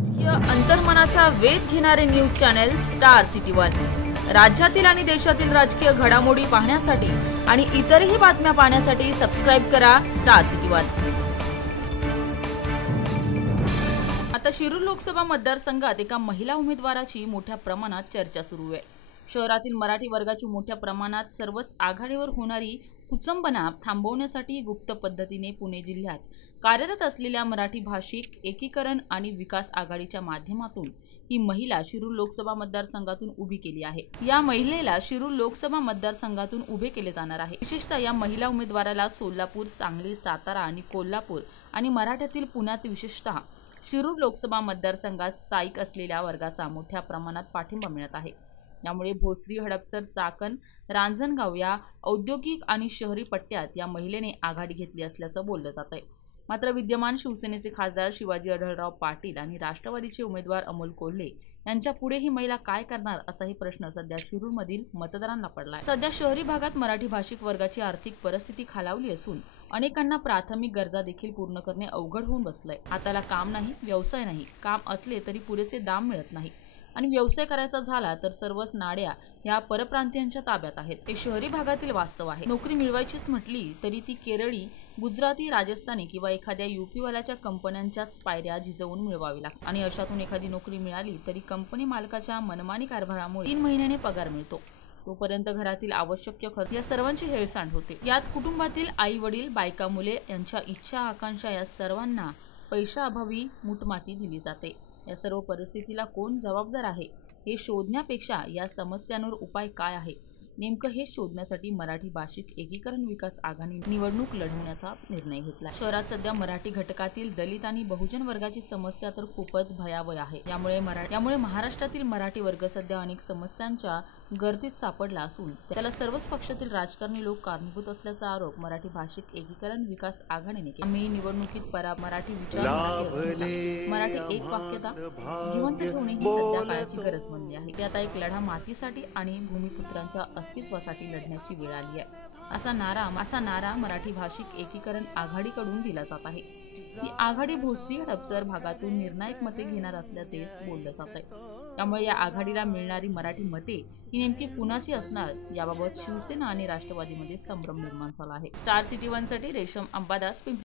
राजकीय अंतर्मनाचा वेध घेणारे news channel star city one. राज्यातील आणि देशातील राजकीय घडामोडी पाहण्यासाठी आणि इतरही बातम्या पाहण्यासाठी सबस्क्राईब करा स्टार सिटी वन. आता शिरूर लोकसभा मतदारसंघात एका महिला उमेदवाराची मोठ्या प्रमाणात चर्चा सुरू आहे. शहरातील मराठी वर्गाची मोठ्या प्रमाणात सर्वच आघाडीवर होणारी कुचंबना थांबवण्यासाठी गुप्त पद्धतीने पुणे जिल्ह्यात कार्यरत असलेल्या मराठी भाषिक एकीकरण आणि विकास आघाडीच्या माध्यमातून ही महिला शिरूर लोकसभा मतदारसंघातून उभी केली आहे. या महिलेला शिरूर लोकसभा मतदारसंघातून उभे केले जाणार आहे. विशेषतः या महिला उमेदवाराला सोलापूर सांगली सातारा आणि कोल्हापूर आणि मराठ्यातील पुण्यात विशेषतः शिरूर लोकसभा मतदारसंघात स्थायिक असलेल्या वर्गाचा मोठ्या प्रमाणात पाठिंबा मिळत आहे. यामुळे भोसरी हडपसर चाकण रांजणगाव या औद्योगिक आणि शहरी पट्ट्यात या महिलेने आघाडी घेतली असल्याचं बोललं जात आहे मात्र विद्यमान शिवसेनेचे खासदार शिवाजी आढळराव पाटील आणि राष्ट्रवादीचे उमेदवार अमोल कोल्हे यांच्या पुढे ही महिला काय करणार असाही प्रश्न सध्या शिरूरमधील मतदारांना पडलाय. सध्या शहरी भागात मराठी भाषिक वर्गाची आर्थिक परिस्थिती खालावली असून अनेकांना प्राथमिक गरजा देखील पूर्ण करणे अवघड होऊन बसलंय. हाताला काम नाही व्यवसाय नाही काम असले तरी पुरेसे दाम मिळत नाही. आणि व्यवसाय करायचा झाला तर सर्वच नाड्या ह्या परप्रांतीयांच्या ताब्यात आहेत. हे शहरी भागातील वास्तव आहे. नोकरी मिळवायचीच म्हटली तरी ती केरळी गुजराती राजस्थानी किंवा एखाद्या युपीवाल्याच्या कंपन्यांच्याच पायऱ्या झिजवून मिळवावी लागते आणि अशातून एखादी नोकरी मिळाली तरी कंपनी मालकाच्या मनमानी कारभारामुळे तीन महिन्याने पगार मिळतो. तोपर्यंत घरातील आवश्यक खर्च या सर्वांची हेळसांड होते. यात कुटुंबातील आई वडील बायका मुले यांच्या इच्छा आकांक्षा या सर्वांना पैशाअभावी मुठमाती दिली जाते. या सर्व परिस्थितीला कोण जबाबदार आहे? हे शोधण्यापेक्षा या समस्यांवर उपाय काय आहे नेमकं हे शोधण्यासाठी मराठी भाषिक एकीकरण विकास आघाडी निवडणूक लढवण्याचा निर्णय घेतला शहरात सध्या मराठी घटकातील दलित आणि बहुजन वर्गाची समस्या तर खूपच भयावह आहे. यामुळे यामुळे महाराष्ट्रातील मराठी वर्ग सध्या अनेक समस्यांच्या गर्दीत सापडला असून त्याला सर्वच पक्षातील राजकारणी लोक कारणीभूत असल्याचा आरोप मराठी भाषिक एकीकरण विकास आघाडीने केला. आम्ही निवडणुकीत परा मराठी विचार मराठी एक वाक्यता जिवंत ठेवणे ही सध्या काळाची गरज बनली आहे. की आता एक लढा मातीसाठी आणि भूमिपुत्रांच्या अस्तित्वासाठी लढण्याची वेळ आली आहे. असा नारा असा नारा मराठी भाषिक एकीकरण आघाडीकडून दिला जात आहे. ही आघाडी भोसरी हडपसर भागातून निर्णायक मते घेणार असल्याचे बोललं जात आहे. त्यामुळे या आघाडीला मिळणारी मराठी मते ही नेमकी कुणाची असणार याबाबत शिवसेना आणि राष्ट्रवादीमध्ये संभ्रम निर्माण झाला आहे. स्टार सिटी वनसाठी रेशम अंबादास पिंपरी